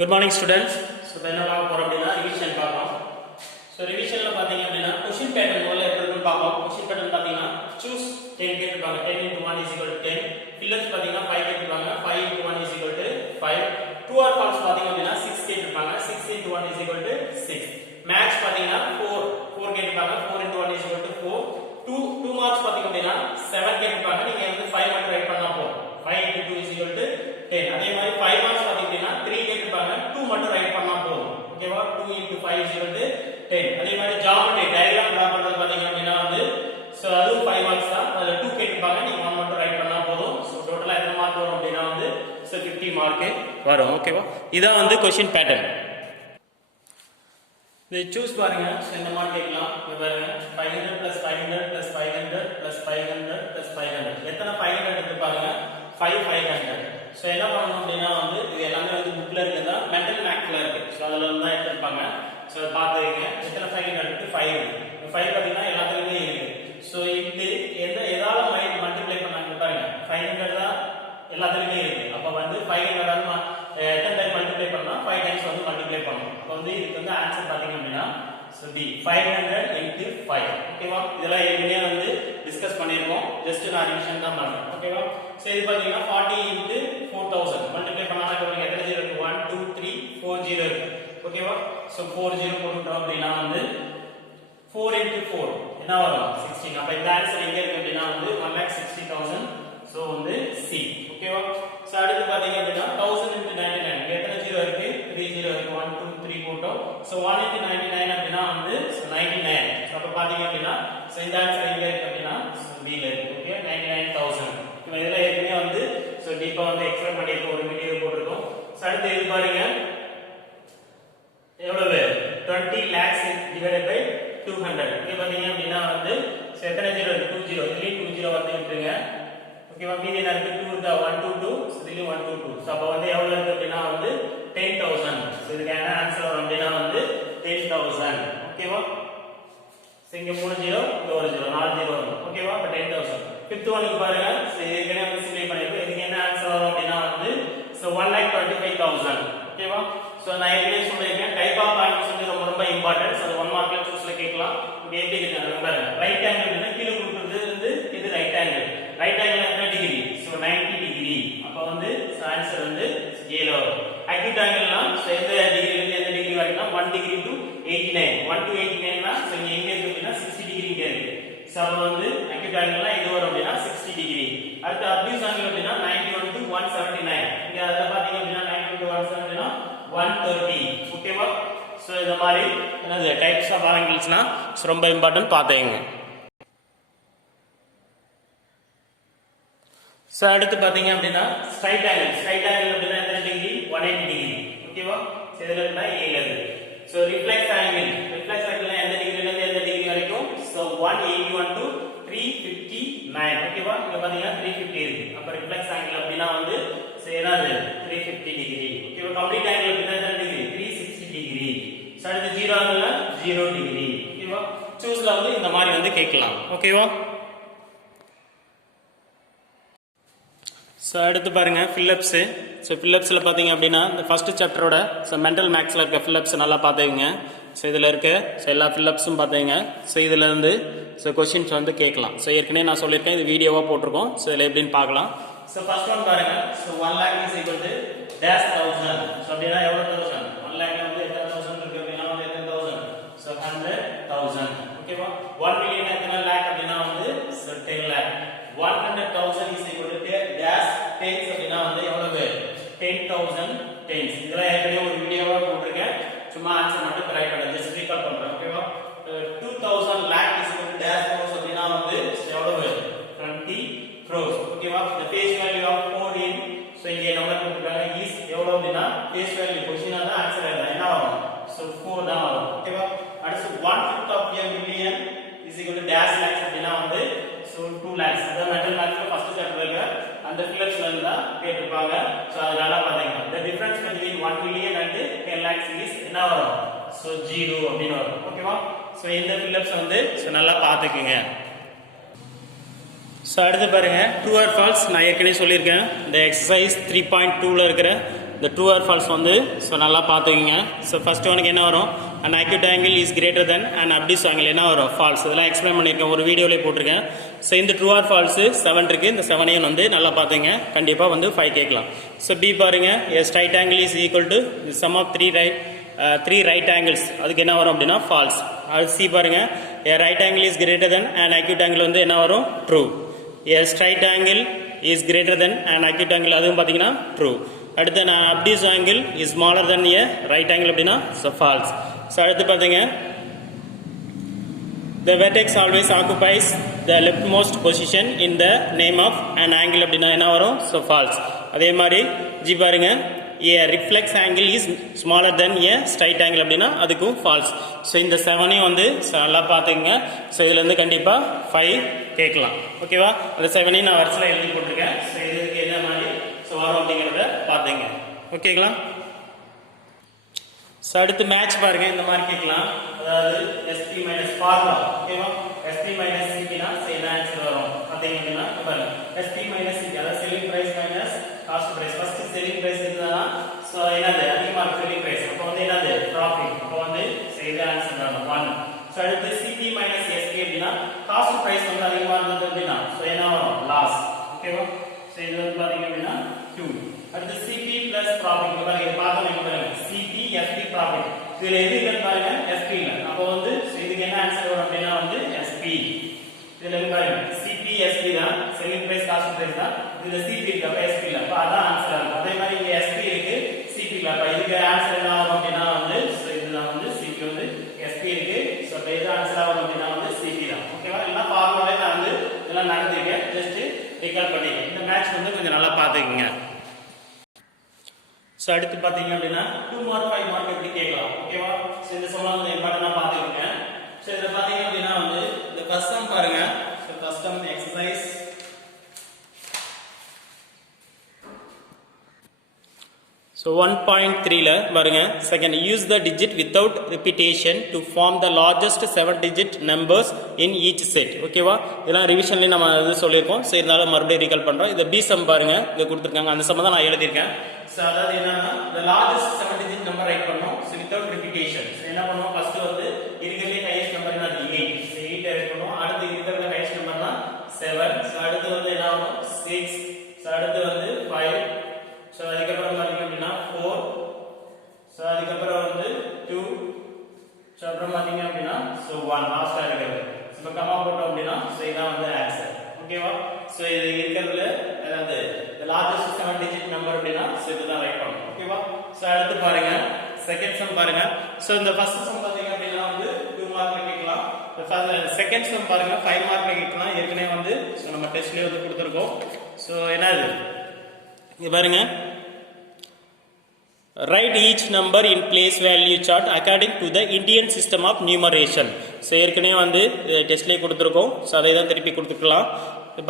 Good morning students. So என்ன பார்க்க போறோம் அப்படினா ரிவிஷன் பார்க்கலாம். So ரிவிஷன்ல பாத்தீங்க அப்படினா क्वेश्चन பேட்டர்ன் முதல்ல எப்படி இருக்குன்னு பார்ப்போம். क्वेश्चन பேட்டர்ன் பாத்தீங்கன்னா choose 10 கேட்பாங்க. 10 into 1 is equal to 10. Fill-ups பாத்தீங்கன்னா 5 கேட்பாங்க. 5 into 1 is equal to 5. True or false பாத்தீங்க அப்படினா 6 கேட்பாங்க. 6 into 1 is equal to 6. Match பாத்தீங்கன்னா 4 கேட்பாங்க. 4 into 1 is equal to 4. 2 marks பாத்தீங்க அப்படினா 7 கேட்பாங்க. நீங்க வந்து 5 மட்டும் ரைட் பண்ணா போதும். 5 into 2 is equal to 10. அதே மாதிரி 5 marks பாத்தீங்கன்னா 3 கேட்பாங்க. 2 மட்டும் ரைட் பண்ணா போதும். ஓகேவா? 2 into 5 is equal to 10. அதே மாதிரி ஜியோமெட்ரி டயகிராம் டிரா பண்றது பாத்தீங்க அப்படினா வந்து சோ அது 5 marks தான். அதுல 2 கேட்பாங்க. நீங்க 1 மட்டும் ரைட் பண்ணா போதும். சோ டோட்டலா எத்தனை மார்க் வரும் அப்படினா வந்து சோ 50 மார்க் வரும். ஓகேவா? இதான் வந்து क्वेश्चन பேட்டர்ன். இது சூஸ் பாருங்க. சோ இந்த மாதிரி கேட்கலாம். இங்க பாருங்க 500 plus 500 plus 500 plus 500 plus 500. எத்தனை 500 எடுத்துப்பாங்க? 500. சோ என்ன பண்ணனும் அப்படினா வந்து இது எல்லாமே வந்து புக்ல இருக்குதா மென்டல் மேக்ஸ்ல இருக்கு. சோ அதல இருந்து தான் எடுத்துப்பாங்க. சோ பாத்துக்கங்க. எத்தனை 500 க்கு 5. 5 பாத்தீங்கன்னா எல்லாத்துலயுமே இருக்கு. சோ இது எதால மல்டிப்ளை பண்ணாங்க பாருங்க. 500 தான் எல்லாத்துலயுமே இருக்கு. அப்ப வந்து 500 ஆல எத்தனை டைம் மல்டிப்ளை பண்ணா 5 டைம்ஸ் வந்து மல்டிப்ளை பண்ணனும். அப்ப வந்து இதுக்கு வந்து ஆன்சர் பாத்தீங்க அப்படினா சோ B 500 into 5. ஓகேவா? இதெல்லாம் ஏற்கனவே வந்து டிஸ்கஸ் பண்ணிருக்கோம். ஜஸ்ட் நான் ரிவிஷன் தான் பண்றேன். ஓகேவா? சோ இது பாத்தீங்கன்னா 40 into 4000 மல்டிப்ளை பண்ணா நமக்கு எத்தனை ஜீரோ இருக்கு? 1 2 3 4 ஜீரோ இருக்கு. ஓகேவா? சோ 4 ஜீரோ போட்டுட்டோம் அப்படினா வந்து 4 into 4 என்ன வரும்? 16. அப்ப இந்த ஆன்சர் எங்க இருக்கு அப்படினா வந்து 1,60,000. சோ வந்து C. ஓகேவா? சோ அடுத்து பாத்தீங்க அப்படினா 1000 into 99 எத்தனை ஜீரோ இருக்கு? 3 ஜீரோ இருக்கு. 1 2 3 போட்டோம். சோ 1 into 99 அப்படினா வந்து 99. சோ அப்ப பாத்தீங்க அப்படினா சோ இந்த ஆன்சர் எங்க இருக்கு அப்படினா சோ B ல இருக்கு. ஓகே 99,000. இப்போ இதெல்லாம் ஏற்கனவே வந்து சோ டீப்பா வந்து எக்ஸ்பிளைன் பண்ணிருக்கோம். ஒரு வீடியோ போட்டுருக்கோம். சோ அடுத்து இது பாருங்க எவ்வளவு 20 lakhs divided by 200. இங்க பாத்தீங்க அப்படினா வந்து சோ எத்தனை ஜீரோ இருக்கு? 2 ஜீரோ. இதுலயும் 2 ஜீரோ வந்து விட்டுருங்க. ஓகேவா? மீதி என்ன இருக்கு? 2 இருக்கா? 1 2 2. சோ இதுலயும் 1 2 2. சோ அப்ப வந்து எவ்வளவு இருக்கு அப்படினா வந்து 10,000. சோ இதுக்கான ஆன்சர் வரும் அப்படினா வந்து 10,000. ஓகேவா? சோ இங்க 3 ஜீரோ, இங்க 1 ஜீரோ, 4 ஜீரோ வரும். ஓகேவா? அப்ப 10,000. ஃபிஃப்த் ஒன்க்கு பாருங்க. சோ இதுக்கனே வந்து சிம்ப்ளை பண்ணிருக்கோம். இதுக்கு என்ன ஆன்சர் வரும் அப்படினா வந்து சோ 1,25,000. ஓகேவா? சோ நான் ஏற்கனவே சொல்லிருக்கேன் டைப் ஆஃப் ஆங்கிள்ஸ் வந்து ரொம்ப இம்பார்ட்டன்ட். சோ 1 மார்க்ல சூஸ்ல கேட்கலாம். இங்க எப்படி இருக்கு பாருங்க. ரைட் ஆங்கிள் அப்படினா கீழ கொடுக்கிறது வந்து இது ரைட் ஆங்கிள். ரைட் ஆங்கிள் என்ன டிகிரி? So 90 degree. அப்ப வந்து ஆன்சர் வந்து A ல வரும். அக்யூட் ஆங்கிள்னா சோ எந்த டிகிரில இருந்து எந்த டிகிரி வரைக்கும் 1 டிகிரி to 89. 1 to 89 னா சோ இங்க எங்க இருக்கு அப்படினா 60 டிகிரி இங்க இருக்கு. சோ அப்ப வந்து அக்யூட் ஆங்கிள்னா இது வரும் அப்படினா 60 டிகிரி. அடுத்து அப்டியூஸ் ஆங்கிள் அப்படினா 91 to 179. இங்க அதல பாத்தீங்க அப்படினா 91 to 179 130. ஓகேவா? சோ இந்த மாதிரி என்னது டைப்ஸ் ஆஃப் ஆங்கிள்ஸ்னா ரொம்ப இம்பார்ட்டன்ட் பாத்தீங்க. சோ அடுத்து பாத்தீங்க அப்படினா ஸ்ட்ரைட் ஆங்கிள். ஸ்ட்ரைட் ஆங்கிள் அப்படினா எத்தனை டிகிரி? 180 டிகிரி. ஓகேவா? சோ இதுல இருந்தா A ல இருக்கு. So reflex angle. ரிஃப்ளெக்ஸ் ஆங்கிள்னா எந்த டிகிரில இருந்து எந்த டிகிரி வரைக்கும்? So 181 to 359. ஓகேவா? இங்க பாத்தீங்கன்னா 350 இருக்கு. அப்ப ரிஃப்ளெக்ஸ் ஆங்கிள் அப்படினா வந்து சோ என்னது 350 டிகிரி. ஓகேவா? கம்ப்ளீட் ஆங்கிள் அப்படினா எத்தனை டிகிரி? 360 டிகிரி. சோ அடுத்து ஜீரோ ஆங்கிள்னா 0 டிகிரி. ஓகேவா? சூஸ்ல வந்து இந்த மாதிரி வந்து கேட்கலாம். ஓகேவா? ஸோ அடுத்து பாருங்க ஃபில்லப்ஸு. ஸோ ஃபில்லப்ஸில் பார்த்தீங்க அப்படின்னா இந்த ஃபர்ஸ்ட் சாப்டரோட ஸோ மென்டல் மேக்ஸில் இருக்க ஃபில்லப்ஸ் நல்லா பார்த்துக்குங்க. ஸோ இதில் இருக்க ஸோ எல்லா ஃபில்லப்ஸும் பார்த்துங்க. ஸோ இதில் இருந்து ஸோ கொஸ்டின்ஸ் வந்து கேட்கலாம். ஸோ ஏற்கனவே நான் சொல்லியிருக்கேன் இது வீடியோவாக போட்டிருக்கோம். ஸோ இதில் எப்படின்னு பார்க்கலாம். ஸோ ஃபர்ஸ்ட் ஒன் பாருங்க. So 1 lakh is equal to dash 1000. So அப்படின்னா எவ்வளோ 1000? 1 lakh வந்து எத்தனை 1000 இருக்கு அப்படின்னா வந்து எத்தனை 1000? ஸோ 100,000. ஓகேவா? 1 million எத்தனை லேக் அப்படின்னா வந்து so 10 lakh. 100,000 is equal to dash tens அப்படினா வந்து எவ்வளவு? 10,000 tens. இதெல்லாம் ஏற்கனவே ஒரு வீடியோவா போட்டுருக்கேன். சும்மா ஆன்சர் மட்டும் கரெக்ட் பண்ண ஜஸ்ட் ரீகால் பண்றேன். ஓகேவா? 2000 lakh is equal to dash crores அப்படினா வந்து எவ்வளவு? 20 crores. ஓகேவா? the face value of 4 in so இங்க நம்பர் கொடுத்திருக்காங்க is எவ்வளவு அப்படினா face value क्वेश्चन தான் ஆன்சர் எழுதலாம். என்ன வரும்? சோ 4 தான் வரும். ஓகேவா? அடுத்து 1/5 of a million is equal to dash lakhs அப்படினா வந்து so 2 lakhs. அத மெட்டல் மேக்ஸ்ல ஃபர்ஸ்ட் சாப்டர்ல இருக்க அந்த ஃபில்லப்ஸ்ல இருந்தா கேட்டிருப்பாங்க. சோ அதனால பாத்தீங்க the difference between 1 million and 10 lakhs is என்ன வரும்? so 0 அப்படினு வரும். ஓகேவா? சோ இந்த ஃபில்லப்ஸ் வந்து சோ நல்லா பாத்துக்கங்க. சோ அடுத்து பாருங்க ட்ரூ ஆர் ஃபால்ஸ். நான் ஏற்கனவே சொல்லியிருக்கேன் இந்த எக்ஸசைஸ் 3.2ல இருக்கிற இந்த ட்ரூ ஆர் ஃபால்ஸ் வந்து ஸோ நல்லா பார்த்துக்கிங்க. ஸோ ஃபர்ஸ்ட் ஒனுக்கு என்ன வரும், an acute angle is greater than an obtuse angle என்ன வரும், ஃபால்ஸ். இதெல்லாம் எக்ஸ்பிளைன் பண்ணியிருக்கேன், ஒரு வீடியோவிலே போட்டிருக்கேன். ஸோ இந்த ட்ரூ ஆர் ஃபால்ஸு 7 இருக்குது, இந்த 7ஐயும் வந்து நல்லா பார்த்துங்க, கண்டிப்பாக வந்து 5 கேட்கலாம். ஸோ பி பாருங்கள், a straight angle is equal to the sum of 3 right angles, அதுக்கு என்ன வரும் அப்படின்னா ஃபால்ஸ். அது சி பாருங்கள், a right angle is greater than an acute angle வந்து என்ன வரும், true. a straight angle is greater than an acute angle, அதுவும் பார்த்தீங்கன்னா ட்ரூ. அடுத்து நான் obtuse angle is smaller than a right angle அப்படின்னா ஸோ ஃபால்ஸ். ஸோ அடுத்து பார்த்தீங்க, the vertex always occupies the leftmost position in the name of an angle அப்படின்னா என்ன வரும், ஸோ ஃபால்ஸ். அதே மாதிரி ஜி பாருங்க, a reflex angle is smaller than a straight angle அப்படின்னா அதுக்கும் ஃபால்ஸ். ஸோ இந்த 7ஐயும் வந்து நல்லா பார்த்துக்குங்க. ஸோ இதுலேருந்து கண்டிப்பாக 5 கேட்கலாம். ஓகேவா, அந்த 7ஐயும் நான் வருஷத்தில் எழுதி போட்டிருக்கேன். ஸோ இதுக்கு என்ன மாதிரி ஸோ வரும் அப்படிங்கிறத பார்த்துங்க. ஓகேங்களா. ஸோ அடுத்து மேட்ச் பாருங்க, இந்த மாதிரி கேட்கலாம். அதாவது SP மைனஸ் ஃபார்முலா. ஓகேவா, SP மைனஸ் சிபினா என்ன ஆன்சர் வரும் பார்த்தீங்க அப்படின்னா பாருங்க, SP மைனஸ் சிபி அதாவது selling price minus cost price. First selling price இருந்தா ஸோ என்னது அதிகமாக செல்லிங் பிரைஸ், அப்போ வந்து என்னது ப்ராஃபிட், அப்போ வந்து இது ஆன்சர் வரும் 1. ஸோ அடுத்து சிபி மைனஸ் SP அப்படின்னா காஸ்ட் பிரைஸ் வந்து அதிகமாக இருந்தது அப்படின்னா ஸோ என்ன வரும், லாஸ். ஓகேவா, ஸோ இது வந்து பார்த்தீங்க அப்படின்னா 2. அடுத்து சிபி பிளஸ் ப்ராஃபிட் பாருங்க, பார்த்தோம் பாருங்க, சிபி எஸ்பி ப்ராஃபிட். இதுல எது இல்லைன்னு பாருங்க, எஸ்பி இல்லை. அப்போ வந்து இதுக்கு என்ன ஆன்சர் வரும் அப்படின்னா வந்து எஸ்பி. இதுல பாருங்க சிபி எஸ்பி தான், செல்லிங் பிரைஸ் காஸ்ட் பிரைஸ் தான். இதுல சிபி இருக்கு, அப்ப எஸ்பி இல்லை, அப்ப அதான் ஆன்சர் ஆகும். அதே மாதிரி இங்க எஸ்பி இருக்கு, சிபி இல்லை, அப்ப இதுக்கு ஆன்சர் என்ன ஆகும் அப்படின்னா வந்து இதுதான் வந்து சிபி வந்து எஸ்பி இருக்கு. ஸோ இப்போ எது ஆன்சர் ஆகும் அப்படின்னா வந்து சிபி தான். ஓகேவா, இல்லைன்னா ஃபார்முலாவே நான் வந்து இதெல்லாம் நடந்திருக்கேன், ஜஸ்ட் ரிகால் பண்ணிக்க. இந்த மேட்ச் வந்து கொஞ்சம் நல்லா பார்த்துக்குங்க. ஸோ அடுத்து பார்த்தீங்க அப்படின்னா 2 மார்க் 5 மார்க் எப்படி கேட்கலாம். ஓகேவா, ஸோ இந்த சம்லாம் வந்து இம்பார்ட்டண்டாக பார்த்துக்கோங்க. ஸோ இதில் பார்த்தீங்க அப்படின்னா வந்து இந்த ஃபர்ஸ்ட் சம் பாருங்க. So first sum exercise so 1.3ல பாருங்க, second use the digit without repetition to form the largest 7 digit numbers in each set. ஓகேவா, இதெல்லாம் ரிவிஷன்லேயும் நம்ம இது சொல்லியிருக்கோம். ஸோ இருந்தாலும் மறுபடியும் ரீகால் பண்ணுறோம். இது பி சம் பாருங்க, இதை கொடுத்துருக்காங்க, அந்த சம் தான் நான் எழுதியிருக்கேன். ஸோ அதாவது என்னன்னா the largest 7 digit number right பண்ணோம். So without repetition. ஸோ என்ன பண்ணுவோம், ஃபர்ஸ்ட் வந்து இருக்கிறதுலே ஹையஸ்ட் நம்பர்னா 8. ஸோ 8 ரைட் பண்ணுவோம். அடுத்து இருக்கிறதுல ஹையஸ்ட் நம்பர்னா 7. ஸோ அடுத்து வந்து என்ன ஆகும் 6. ஸோ அடுத்து வந்து 5. ஸோ அதுக்கப்புறம் பார்த்தீங்க அப்படின்னா 4. ஸோ அதுக்கப்புறம் வந்து 2. ஸோ அப்புறம் பார்த்தீங்க அப்படின்னா ஸோ 1 லாஸ்ட்டாக இருக்கிறது. ஸோ இப்போ கமா போட்டோம் அப்படின்னா ஸோ இதான் வந்து ஆன்சர். ஓகேவா, ஸோ இது இருக்கிறதுல அதாவது largest 7 digit number அப்படினா சோ இதுதான் ரைட் பண்ணனும். ஓகேவா, சோ அடுத்து பாருங்க செகண்ட் சம் பாருங்க. சோ இந்த ஃபர்ஸ்ட் சம் பாத்தீங்க அப்படினா வந்து 2 மார்க்ல கேட்கலாம். செகண்ட் சம் பாருங்க 5 மார்க்ல கேட்கலாம். ஏற்கனவே வந்து சோ நம்ம டெஸ்ட்லயே வந்து கொடுத்திருக்கோம். சோ என்னது இங்க பாருங்க, write each number in place value chart according to the Indian system of numeration. So ஏற்கனவே வந்து டெஸ்ட்லயே கொடுத்திருக்கோம். சோ அதை தான் திருப்பி கொடுத்துக்கலாம்.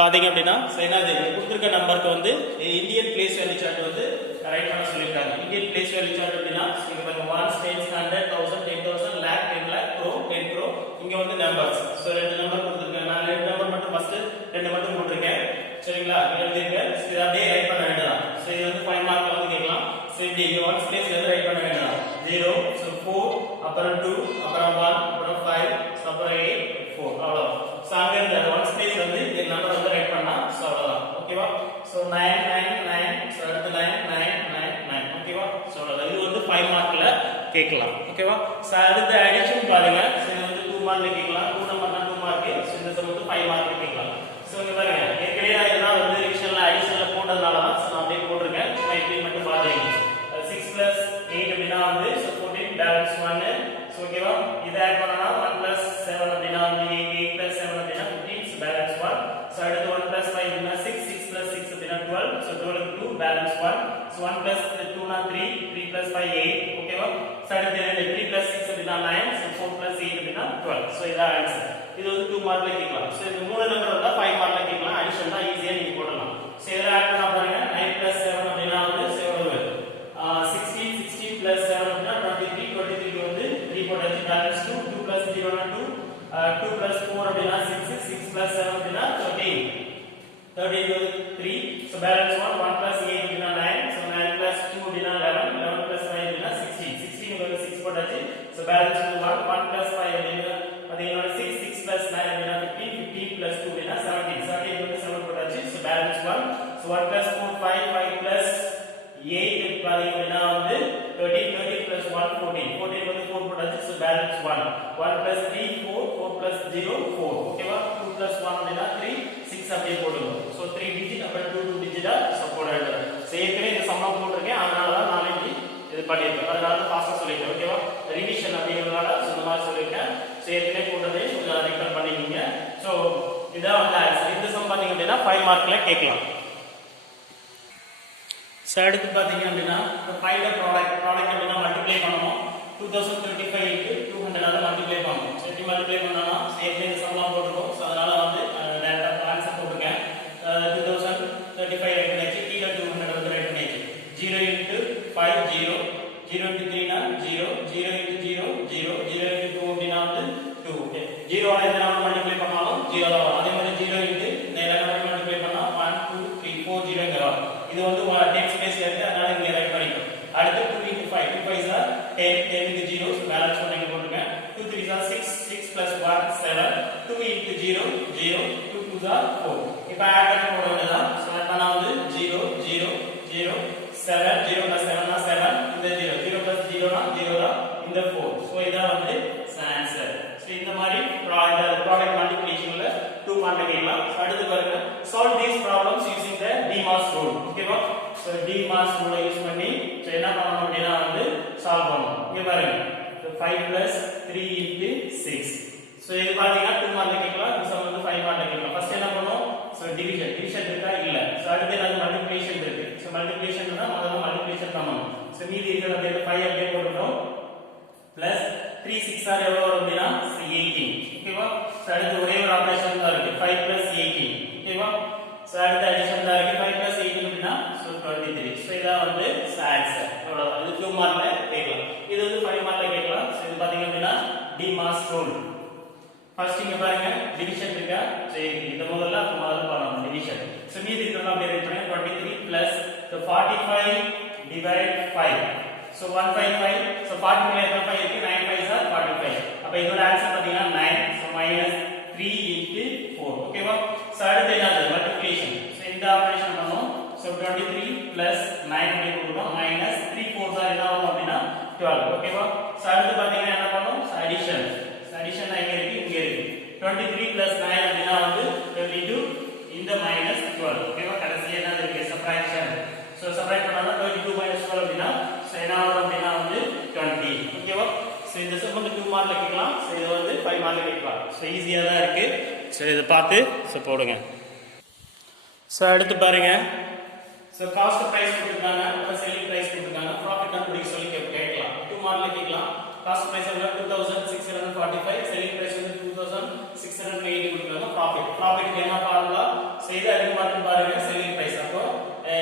பாத்தீங்க அப்படின்னா என்னது கொடுத்திருக்க நம்பருக்கு வந்து இந்தியன் பிளேஸ் வேல்யூ சார்ட் வந்து ரைட் பண்ண சொல்லிருக்காங்க. இந்தியன் பிளேஸ் வேல்யூ சார்ட் அப்படின்னா இங்க பாருங்க 1 10 100 1000 10000 lakh 10 lakh crore 10 crore. இங்க வந்து நம்பர்ஸ். சோ ரெண்டு நம்பர் கொடுத்திருக்காங்க. நான் ரெண்டு நம்பர் மட்டும் ஃபர்ஸ்ட் ரெண்டு மட்டும் போட்டுருக்கேன். சரிங்களா, எழுதிருக்கேன். இது அப்படியே ரைட் பண்ண வேண்டியதான். சோ இது வந்து 5 மார்க்ல வந்து கேட்கலாம். சோ இப்படி 1 பிளேஸ்ல வந்து ரைட் பண்ண வேண்டியதான். 0 சோ 4 அப்புறம் 2 அப்புறம் 1 அப்புறம் 5 அப்புறம் 8 4 அவ்வளவுதான். சோ அங்க இந்த 1 பிளேஸ் வந்து இந்த நம்பர் வந்து ரைட் பண்ணா சோ அவ்வளவுதான். ஓகேவா, சோ 9 9 9 சோ அடுத்து 9 9 9 9. ஓகேவா, சோ இது வந்து 5 மார்க்ல கேட்கலாம். ஓகேவா, சோ அடுத்து அடிஷன் பாருங்க. சோ இது வந்து 2 மார்க்ல கேட்கலாம். 2 நம்பர்னா 2 மார்க். சோ இந்த சம் வந்து 5 மார்க்ல கேட்கலாம். சோ இங்க பாருங்க ஏற்கனவே நான் இதெல்லாம் வந்து ரிவிஷன்ல அடிஷன்ல போட்டதனால தான் நான் அப்படியே போட்டுருக்கேன். சும்மா இப்படி மட்டும் பாருங்க. 6 + 8 அப்படினா வந்து 14 பேலன்ஸ் 1. சோ ஓகேவா, இத ஆட் பண்ணா 1 + 7 அப்படினா வந்து 8 + 7 அப்படினா 15 பேலன்ஸ் 1. சோ அடுத்து 1 + 5 அப்படினா 6 6 + 6 அப்படினா 12. சோ 12 க்கு 2 பேலன்ஸ் 1. சோ 1 + 2 னா 3 3 + 5 8. ஓகேவா, சோ அடுத்து 3 + 6 அப்படினா 9. சோ 4 + 8 அப்படினா 12. சோ இதான் ஆன்சர். இது வந்து 2 மார்க்ல கேட்கலாம். சோ இந்த மூணு நம்பர் வந்தா 5 மார்க்ல கேட்கலாம். அடிஷன் தான் ஈஸியா நீங்க போடலாம். சோ இதெல்லாம் ஆட் பண்ணா பாருங்க 9 + 7 அப்படினா வந்து 7 வரும். 16 16 + 7 அப்படினா 23 23 க்கு வந்து 3 போட்டாச்சு. பேலன்ஸ் 2 2 + 0 னா 2 2 + 4 அப்படினா 6 6 + 7 அப்படினா 13 13 க்கு 3. சோ பேலன்ஸ் 1 1 + 8 அப்படினா 9. சோ 9 + 2 அப்படினா 11 equal to 6 போட்டாச்சு so balance 1 1 plus 5 அப்படினா அது என்னோட 6 6 plus 9 அப்படினா 15 15 plus 2 அப்படினா 17 17 equal to 7 போட்டாச்சு so balance 1 so 1 plus 4 5 5 plus 8 பாத்தீங்கன்னா வந்து 13 13 plus 1 14 14 வந்து 4 போட்டாச்சு so balance 1 1 plus 3 4 4 plus 0 4 ஓகேவா 2 plus 1 அப்படினா 3 6 அப்படியே போடுங்க so 3 digit அப்புறம் 2 digit-ஆ சப்போர்ட் ஆயிடும் so ஏற்கனவே இந்த சம்ம போட்டுருக்கேன் அதனால தான் நாளைக்கு இது பண்ணிருக்கேன் அதனால தான் ஃபாஸ்டா சொல்லிட்டேன் ஓகேவா ரிவிஷன் அப்படிங்கறதால இந்த மாதிரி சொல்லிருக்கேன் so ஏற்கனவே போட்டதே கொஞ்சம் ரிகால் பண்ணிக்கீங்க so இதான் வந்து ஆன்சர் இந்த சம் பாத்தீங்க அப்படினா 5 மார்க்ல கேட்கலாம் so அடுத்து பாத்தீங்க அப்படினா ஃபைண்ட் தி ப்ராடக்ட் அப்படினா மல்டிப்ளை பண்ணனும் 2035 into 200 ஆல மல்டிப்ளை பண்ணனும் so எப்படி மல்டிப்ளை பண்ணனும் சேம் இந்த சம்லாம் போட்டுறோம் so அதனால வந்து டைரக்டா ஆன்சர் போட்டுருக்கேன் 2035 ரைட் பண்ணியாச்சு கீழ 200 வந்து ரைட் பண்ணியாச்சு 0 into 5 0 0 into 3 னா 0 0 into 0 0 0 into 2 அப்படினா வந்து 2 ஓகே 0 ஆல எந்த நம்பர் மல்டிப்ளை பண்ணாலும் 0 தான் வரும் அதே மாதிரி 0 into நேரா நம்பர் மல்டிப்ளை பண்ணா 1 2 3 4 0 ங்க வரும் இது வந்து 10 ஸ்பேஸ்ல இருக்கு அதனால இங்க ரைட் பண்ணிக்கோ அடுத்து 2 into 5 2 5s are 10 10 into 0 so balance பண்ணி போடுங்க 2 3s are 6 6 plus 1 7 2 into 0 0 2 2s are 4 இப்போ ஆட் பண்ணி போட வேண்டியதான் so பண்ணா வந்து 0 0 0 7 0 plus 7 னா 7 இந்த 0 0 plus 0 னா 0 தான் இந்த 4 so இதான் வந்து ஆன்சர் so இந்த மாதிரி ப்ராடக்ட் மல்டிப்ளிகேஷன்ல 2 மார்க் கேட்கலாம் அடுத்து பாருங்க solve these problems using the DMAS rule ஓகேவா so DMAS rule யூஸ் பண்ணி so என்ன பண்ணனும் அப்படினா வந்து சால்வ் பண்ணனும் இங்க பாருங்க 5 plus 3 into 6 so இது பாத்தீங்கன்னா 2 மார்க் கேட்கலாம் இந்த சம் வந்து 5 மார்க் கேட்கலாம் ஃபர்ஸ்ட் என்ன பண்ணனும் so டிவிஷன் இருக்கா இல்ல so அடுத்து என்ன மல்டிப்ளிகேஷன் இருக்கு so மல்டிப்ளிகேஷன்னா முதல்ல மல்டிப்ளிகேஷன் பண்ணனும் so மீதி இருக்கிறது அப்படியே 5 அப்படியே போட்டுறோம் plus 3 6 ஆர் எவ்வளவு வரும் அப்படினா 18 ஓகேவா so அடுத்து ஒரே ஒரு ஆபரேஷன் தான் இருக்கு 5 plus 18 ஓகேவா so அடுத்து அடிஷன் தான் இருக்கு 5 plus 18 அப்படினா so 23 so இத வந்து ஆன்சர் அவ்வளவுதான் இது 2 மார்க்ல கேட்கலாம் இது வந்து 5 மார்க்ல கேட்கலாம் so இது பாத்தீங்க அப்படினா DMAS rule ஃபர்ஸ்ட் இங்க பாருங்க டிவிஷன் இருக்கா சரி இது முதல்ல பண்ணனும் டிவிஷன் so மீதி இதெல்லாம் அப்படியே ரைட் பண்ணி 23 plus so 45 divide 5 so 155 so 45 எத்தனை 5 இருக்கு 9 5s are 45 அப்ப இதோட ஆன்சர் பாத்தீங்கன்னா 9 so minus 3 into 4 ஓகேவா so அடுத்து என்னது மல்டிப்ளிகேஷன் so இந்த ஆபரேஷன் பண்ணனும் so 23 plus 9 அப்படி போடுறோம் minus 3 4s are என்ன ஆகும் அப்படினா 12 ஓகேவா so அடுத்து பாத்தீங்கன்னா என்ன பண்ணனும் அடிஷன் addition எங்க இருக்கு இங்க இருக்கு 23 plus 9 அப்படினா வந்து 22 இந்த minus 12 ஓகேவா கடைசியா என்ன இருக்கு சப்ட்ராக்ஷன் சோ சப்ட்ராக்ட் பண்ணா 32 minus 12 அப்படினா சோ என்ன வரும் அப்படினா வந்து 20 ஓகேவா சோ இந்த சம் வந்து 2 மார்க்ல கேட்கலாம் சோ இது வந்து 5 மார்க்ல கேட்கலாம் சோ ஈஸியா தான் இருக்கு சோ இத பார்த்து சோ போடுங்க சோ அடுத்து பாருங்க சோ காஸ்ட் பிரைஸ் கொடுத்திருக்காங்க அப்புறம் செல்லிங் பிரைஸ் கொடுத்திருக்காங்க ப்ராஃபிட் கண்டுபிடிக்க சொல்லி கேட்கலாம் 2 மார்க்ல கேட்கலாம் காஸ்ட் பிரைஸ் வந்து 2645 செல்லிங் பிரைஸ் வந்து 2680 கொடுக்கறாங்க ப்ராஃபிட் என்ன ஃபார்முலா சோ இது அதிகமா இருக்கு பாருங்க செல்லிங் பிரைஸ் அப்போ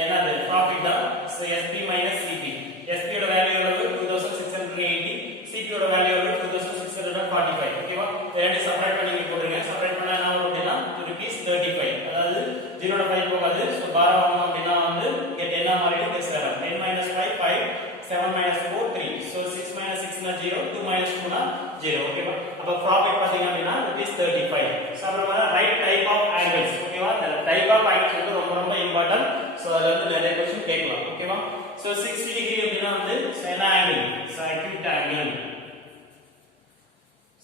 என்னது ப்ராஃபிட் தான் சோ SP CP SP ஓட வேல்யூ எவ்வளவு 2680 CP ஓட வேல்யூ எவ்வளவு 2645 ஓகேவா ரெண்டு செப்பரேட் பண்ணி போடுங்க செப்பரேட் பண்ணா என்ன வரும் அப்படினா ₹35 அதாவது 0 ஓட 5 போகாது சோ 12 வரணும் அப்படினா வந்து get என்ன மாறிடும் 7 10 5 5 7 4 3 so 6 6 னா 0 2 2 னா 0 ஓகேவா அப்ப ப்ராஃபிட் பாத்தீங்க அப்படினா ₹35 சோ அப்புறமா ரைட் டைப் ஆஃப் ஆங்கிள்ஸ் ஓகேவா the டைப் ஆஃப் ஆங்கிள்ஸ் வந்து ரொம்ப இம்பார்ட்டன்ட் சோ அதுல வந்து நிறைய क्वेश्चन கேட்கலாம் ஓகேவா சோ 60 டிகிரி அப்படினா வந்து என்ன angle so acute angle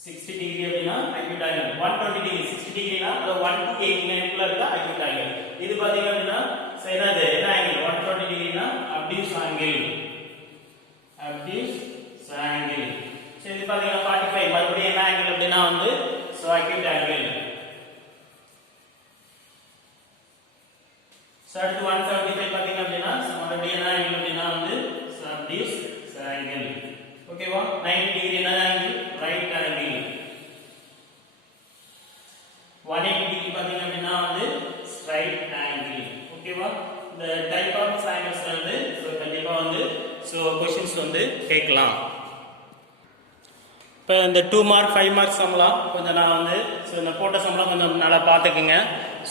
60 degree அப்படினா acute angle 120 டிகிரி 60 டிகிரினா அது 1 to 89 குள்ள இருக்க acute angle இது பாத்தீங்க அப்படினா சோ என்னது என்ன ஆங்கிள் 120 டிகிரினா obtuse angle so இது பாத்தீங்கன்னா 45 மறுபடியும் என்ன ஆங்கிள் அப்படினா வந்து so acute angle so அடுத்து 175 பாத்தீங்க அப்படினா மறுபடியும் என்ன ஆங்கிள் அப்படினா வந்து so obtuse angle ஓகேவா 90 டிகிரி என்ன ஆங்கிள் ரைட் ஆங்கிள் 180 டிகிரி பாத்தீங்க அப்படினா வந்து ஸ்ட்ரைட் ஆங்கிள் ஓகேவா இந்த டைப் ஆஃப் ஆங்கிள்ஸ் வந்து so கண்டிப்பா வந்து so क्वेश्चंस வந்து கேட்கலாம் இப்போ இந்த 2 மார்க் 5 மார்க் சம்லாம் கொஞ்சம் நான் வந்து ஸோ இந்த போட்ட சம்லாம் கொஞ்சம் நல்லா பார்த்துக்குங்க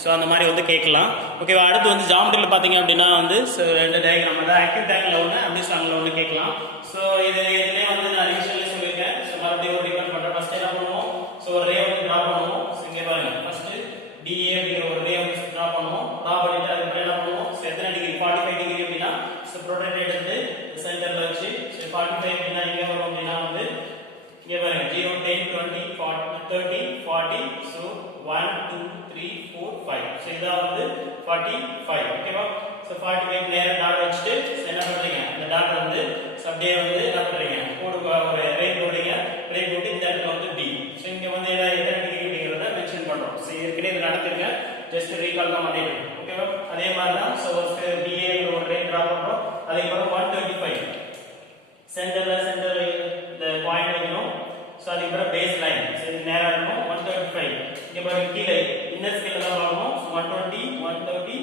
ஸோ அந்த மாதிரி வந்து கேட்கலாம் ஓகேவா அடுத்து வந்து ஜாமெட்ரியில் பார்த்தீங்க அப்படின்னா வந்து ஸோ ரெண்டு டயக்ராம் அதாவது ஆக்டிவ் டயக்ராமில் ஒன்று அப்டியூஸ் ஆங்கிளில் ஒன்று கேட்கலாம் ஸோ இது ஏற்கனவே வந்து நான் இது 45 அப்படின்னா இங்க வரும் அப்படின்னா வந்து இங்க பாருங்க 0 10 20 40 30 40 so 1 2 3 4 5 so இத வந்து 45 ஓகேவா so 45 நேரா டாட் வச்சிட்டு என்ன பண்றீங்க இந்த டாட் வந்து அப்படியே வந்து என்ன பண்றீங்க கோடு ஒரு ரேட் போடுறீங்க ரேட் போட்டு இந்த இடத்துல வந்து b so இங்க வந்து எத்தனை டிகிரி அப்படிங்கறத மென்ஷன் பண்றோம் so ஏற்கனவே இது நடந்துருங்க ஜஸ்ட் ரீகால் தான் பண்ணிடுங்க ஓகேவா அதே மாதிரி தான் so ba ங்கிற ஒரு ரேட் டிரா பண்றோம் அதே மாதிரி 135 சென்டர் இந்த பாயிண்ட் வைக்கணும் சோ அதுக்கு அப்புறம் பேஸ் லைன் சரி நேரா இருக்கும் 135 இங்க பாருங்க கீழே இன்னர் ஸ்கேல் தான் வரணும் 120 130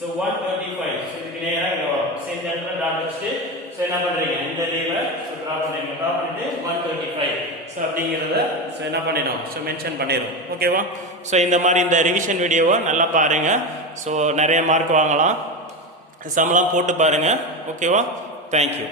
சோ 125 சோ இதுக்கு நேரா இங்க வரும் சேம் இடத்துல டாட் வச்சிட்டு சோ என்ன பண்றீங்க இந்த ரீவை சோ டிரா பண்றீங்க டிரா பண்ணிட்டு 125 சோ அப்படிங்கறத சோ என்ன பண்ணிடும் சோ மென்ஷன் பண்ணிரும் ஓகேவா சோ இந்த மாதிரி இந்த ரிவிஷன் வீடியோவை நல்லா பாருங்க சோ நிறைய மார்க் வாங்கலாம் சம்லாம் போட்டு பாருங்க ஓகேவா Thank you.